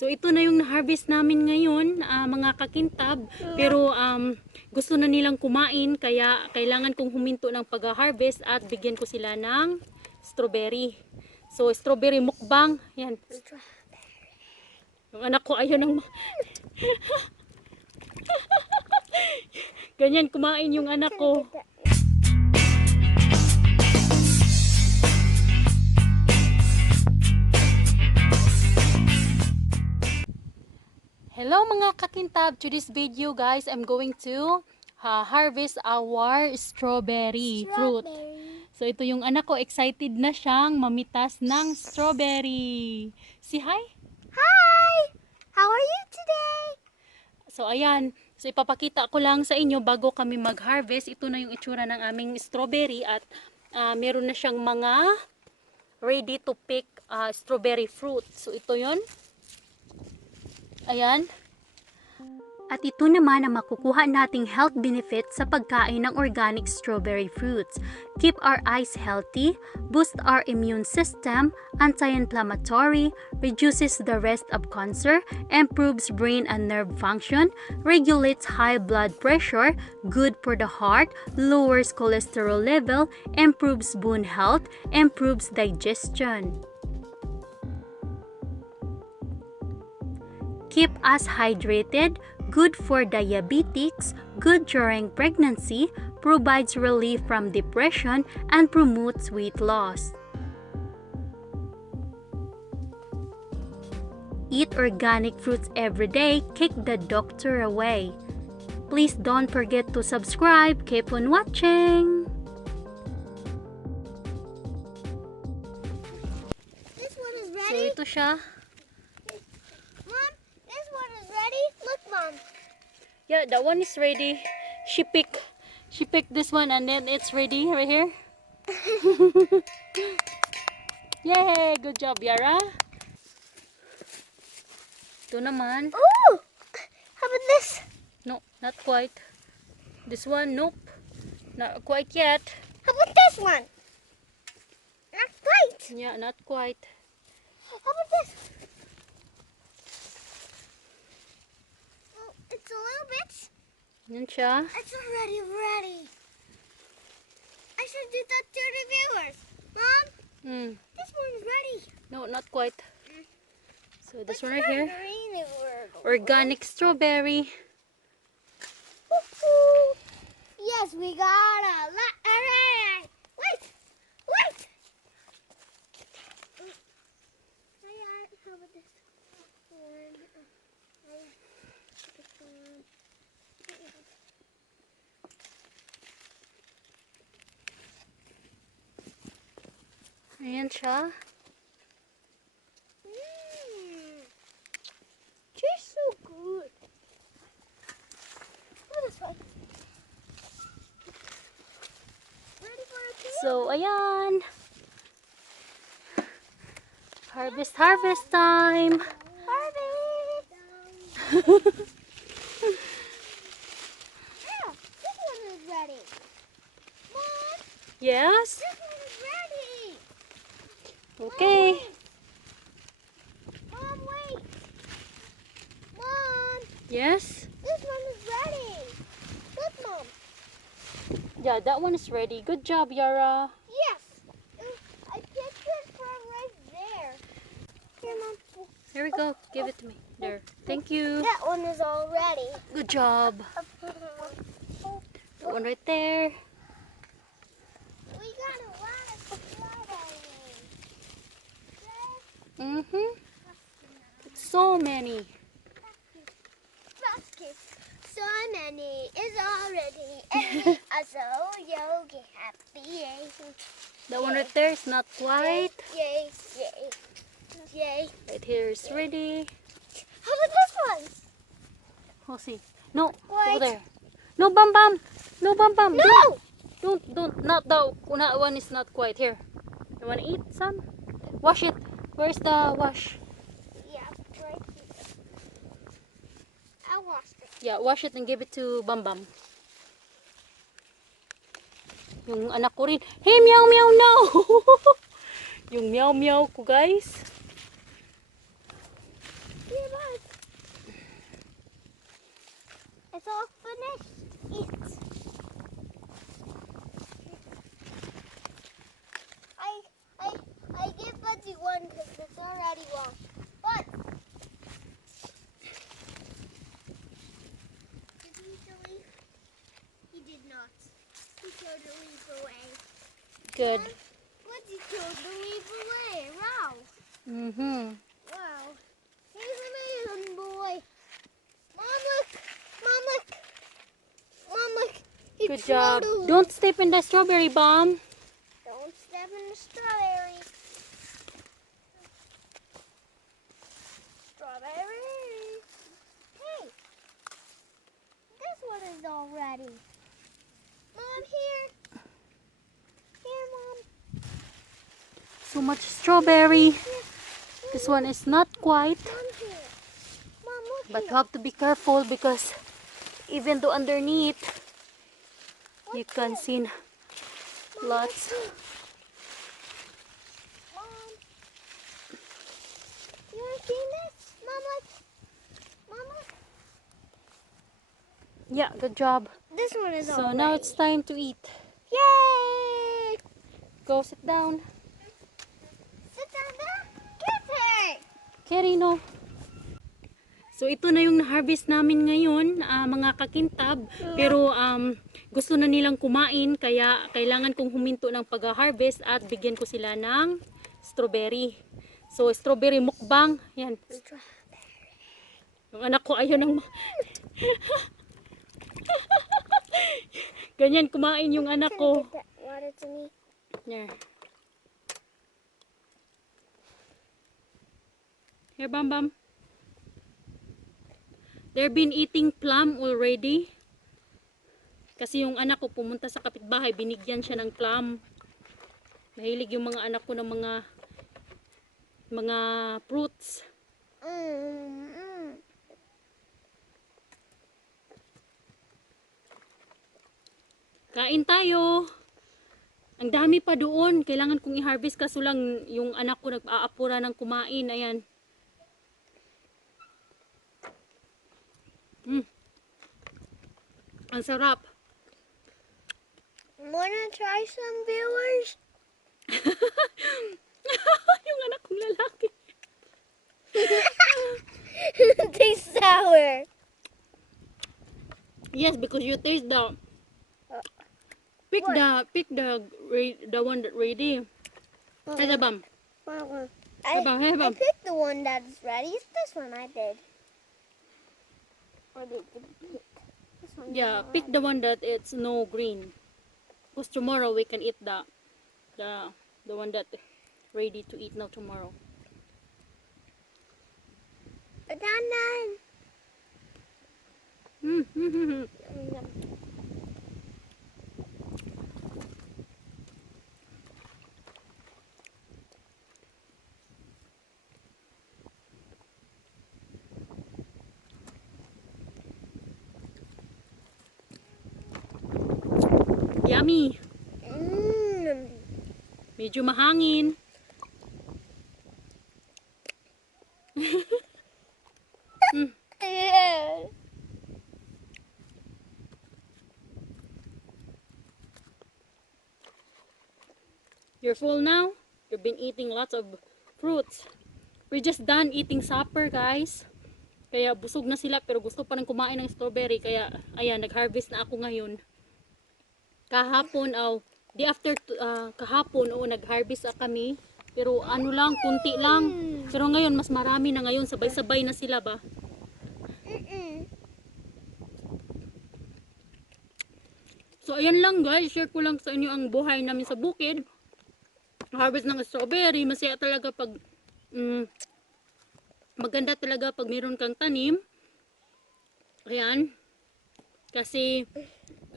So ito na yung na-harvest namin ngayon, mga kakintab. Pero gusto na nilang kumain, kaya kailangan kong huminto ng pag-harvest at bigyan ko sila ng strawberry. So strawberry mukbang. Yan. Yung anak ko ayaw ng... Ganyan kumain yung anak ko. Hello mga kakintab, to this video guys, I'm going to harvest our strawberry fruit. So ito yung anak ko, excited na siyang mamitas ng strawberry. Say hi! Hi! How are you today? So ayan, so ipapakita ko lang sa inyo bago kami mag-harvest. Ito na yung itsura ng aming strawberry at meron na siyang mga ready to pick strawberry fruit. So ito yon. Ayan. At ito naman ang makukuha nating health benefits sa pagkain ng organic strawberry fruits. Keep our eyes healthy, boost our immune system, anti-inflammatory, reduces the risk of cancer, improves brain and nerve function, regulates high blood pressure, good for the heart, lowers cholesterol level, improves bone health, improves digestion. Keep us hydrated, good for diabetics, good during pregnancy, provides relief from depression, and promotes weight loss. Eat organic fruits every day, kick the doctor away. Please don't forget to subscribe. Keep on watching. This one is So ready. ito siya. Mom, this one is ready. Look, Mom. Yeah, that one is ready. She picked this one and then it's ready right here. Yay! Good job, Yara. Ito naman. Ooh! How about this? No, not quite. This one, nope. Not quite yet. How about this one? Not quite. Yeah, not quite. How about this? Oh, it's a little bit. Yan siya. It's already ready. I should do that to the viewers. Mom, this one is ready. No, not quite. So this one right Not here. green, it were- Organic strawberry. Woohoo! Yes, we got a lot. Alright. Wait! Wait! How about this one? Ayan siya. Tastes so good. Look this way. Ready for a peel? So, ayan. Harvest time. Harvest! Yeah, this one is ready. Mom, Yes. this one is ready. Okay. Mom, wait. Mom, Yes. this one is ready. Look, Mom. Yeah, that one is ready. Good job, Yara. Yes. I picked it from right there. Here, Mom. Here we go. Give it to me. There. Thank you. That one is all ready. Good job. That one right there. We got a lot of strawberries. It's so many. Basket. So many is already. And we also yogi happy. That one right there is not quite. Yay, yay, yay. Right here is ready. How about this one? We'll see. No, Wait. over there. No, bam bam. No, bam bam. No! Don't. Not that one is not quite. Here. You want to eat some? Wash it. Where's the wash? Yeah, right here. I washed it. Yeah, wash it and give it to Bam Bam. Yung anak ko rin. Hey, meow meow now! Yung meow meow ko, guys. Yeah, good. What did you do? Leave away. Wow. Wow. He's amazing, boy. Mom, look. Mom, look. Mom, look. Good job. Don't step in the strawberry bomb. Don't step in the strawberry. Strawberry. Hey. This one is all ready. Mom, here. Here, Mom. So much strawberry. Here. This one is not quite. Mom, here. Mom, look But you here. have to be careful because even though underneath, you can see Mom, lots. look here. Mom. You want to see this? Mom, look. Mom, look. Yeah, good job. This one is all So ready. now it's time to eat. Yay! Go sit down. Sit down there. Get her. Kerino. So ito na yung na-harvest namin ngayon, mga kakintab. Pero gusto na nilang kumain kaya kailangan kong huminto ng pag-harvest at bigyan ko sila ng strawberry. So strawberry mukbang. Yan. Yung anak ko ayaw ng ganyan kumain yung anak ko. Get that water to me. Here. Here, Bam Bam. They've been eating plum already. Kasi yung anak ko pumunta sa kapitbahay, binigyan siya ng plum. Mahilig yung mga anak ko ng mga fruits. Kain tayo. Ang dami pa doon. Kailangan kong i-harvest kaso lang yung anak ko nag-aapura ng kumain. Ayan. Ang sarap. Wanna try some, viewers? Yung anak kong lalaki. Tastes sour. Yes, because you taste the pick the one that ready. Hey, Bam. Hey, Bam. Hey, I Bam. picked the one that's ready. It's this one I did. Or did you pick? This one. Yeah, pick the one that it's no green. Because tomorrow we can eat the one that ready to eat now tomorrow. Done. Yummy. Medyo mahangin. Yeah. You're full now? You've been eating lots of fruits. We're just done eating supper, guys. Kaya busog na sila pero gusto pa nang kumain ng strawberry. Kaya ayan, nag-harvest na ako ngayon. Kahapon, kahapon, nag-harvest kami. Pero ano lang, kunti lang. Pero ngayon, mas marami na ngayon. Sabay-sabay na sila ba? So, ayan lang guys. Share ko lang sa inyo ang buhay namin sa bukid. Harvest ng strawberry. Masaya talaga pag... maganda talaga pag meron kang tanim. Ayan. Kasi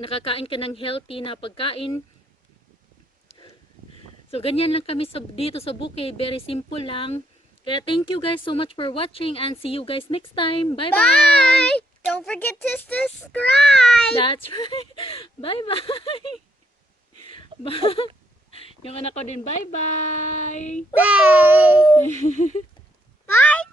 nakakain ka ng healthy na pagkain. So, ganyan lang kami dito sa bukid. Very simple lang. Kaya thank you guys so much for watching and see you guys next time. Bye-bye! Bye! Don't forget to subscribe! That's right. Bye-bye! Bye. Yung anak ko din, bye-bye! Bye! Bye!